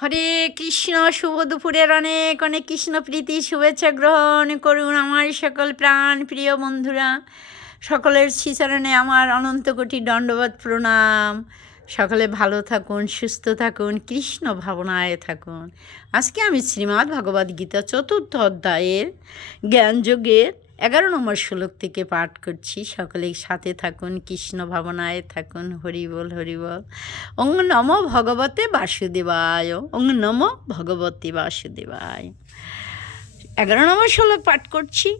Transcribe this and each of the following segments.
হরে কৃষ্ণ। শুভ দুপুরের অনেক অনেক কৃষ্ণ প্রীতি শুভেচ্ছা গ্রহণ করুন আমার সকল প্রাণ প্রিয় বন্ধুরা। সকলের শ্রীচরণে আমার অনন্ত কোটি দণ্ডবত প্রণাম। সকলে ভালো থাকুন, সুস্থ থাকুন, কৃষ্ণ ভাবনায় থাকুন। আজকে আমি শ্রীমদ্ ভগবদ গীতা 4th অধ্যায়ের জ্ঞানযোগের 11 নম্বর শ্লোক থেকে পাঠ করছি। সকলেই সাথে থাকুন, কৃষ্ণ ভাবনায় থাকুন। হরি বল, হরি বল। ওং নমো ভগবতে বাসুদেবায়, ওং নমো ভগবতে বাসুদেবায়। 11 নম্বর শ্লোক পাঠ করছি।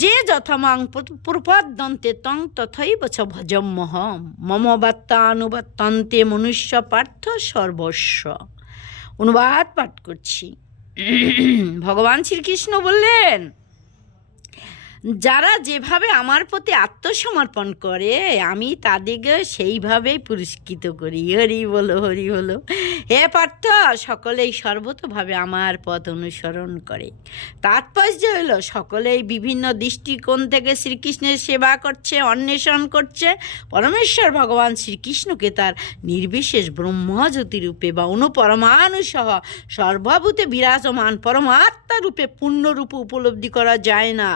যে যথামাং প্রপদ্যন্তে তং তথৈব চ ভজম্যহম মম বাত্তানুবর্তন্তে মনুষ্য পার্থ সর্বস্ব। অনুবাদ পাঠ করছি। ভগবান শ্রীকৃষ্ণ বললেন, যারা যেভাবে আমার প্রতি আত্মসমর্পণ করে আমি তাদেরকে সেইভাবেই পুরস্কৃত করি। হরি বলো, হরি বলো। হে পার্থ, সকলেই সর্বতভাবে আমার পথ অনুসরণ করে। তাৎপর্য হলো সকলেই বিভিন্ন দৃষ্টিকোণ থেকে শ্রীকৃষ্ণের সেবা করছে, অন্বেষণ করছে পরমেশ্বর ভগবান শ্রীকৃষ্ণকে তার নির্বিশেষ ব্রহ্মজ্যোতি রূপে বা অনুপরমাণু সহ সর্বভূতে বিরাজমান পরমাত্মা রূপে পূর্ণরূপে উপলব্ধি করা যায় না,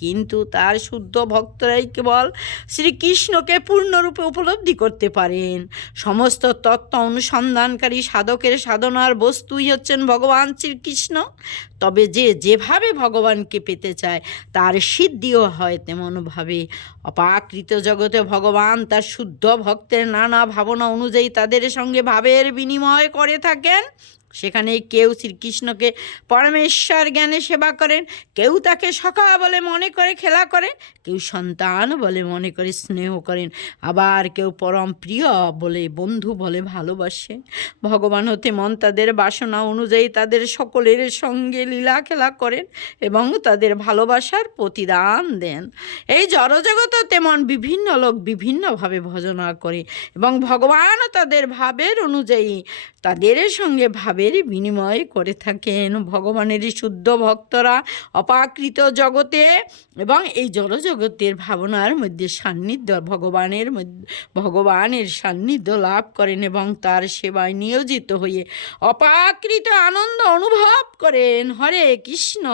কিন্তু তার শুদ্ধ ভক্তরাই কেবল শ্রীকৃষ্ণকে পূর্ণরূপে উপলব্ধি করতে পারেন। সমস্ত তত্ত্ব অনুসন্ধানকারী সাধকের সাধনার বস্তুই হচ্ছেন ভগবান শ্রীকৃষ্ণ। তবে যে যেভাবে ভগবানকে পেতে চায় তার সিদ্ধিও হয় তেমনভাবে। অপাকৃত জগতে ভগবান তার শুদ্ধ ভক্তের নানা ভাবনা অনুযায়ী তাদের সঙ্গে ভাবের বিনিময় করে থাকেন। সেখানে কেউ শ্রীকৃষ্ণকে পরমেশ্বর জ্ঞানে সেবা করেন, কেউ তাকে সখা বলে মনে করে খেলা করেন, কেউ সন্তান বলে মনে করে স্নেহ করেন, আবার কেউ পরম প্রিয় বলে বন্ধু বলে ভালোবাসে। ভগবান হতে মন তাদের বাসনা অনুযায়ী তাদের সকলের সঙ্গে লীলা খেলা করেন এবং তাদের ভালোবাসার প্রতিদান দেন। এই জড়জগৎ তেমন বিভিন্ন লোক বিভিন্নভাবে ভজনা করে এবং ভগবানও তাদের ভাবের অনুযায়ী তাদের সঙ্গে ভাবের বিনিময় করে থাকেন। ভগবানের শুদ্ধ ভক্তরা অপাকৃত জগতে এবং এই জড়জগতের ভাবনার মধ্যে ভগবানের সান্নিধ্য লাভ করেন এবং তার সেবায় নিয়োজিত হয়ে অপাকৃত আনন্দ অনুভব করেন। হরে কৃষ্ণ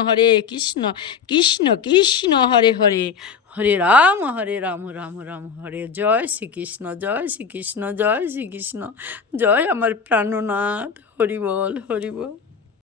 কৃষ্ণ কৃষ্ণ হরে হরে, হরে রাম রাম রাম হরে। জয় শ্রীকৃষ্ণ, জয় শ্রীকৃষ্ণ, জয় শ্রীকৃষ্ণ, জয় আমার প্রাণনাথ। হরি বল, হরি বল।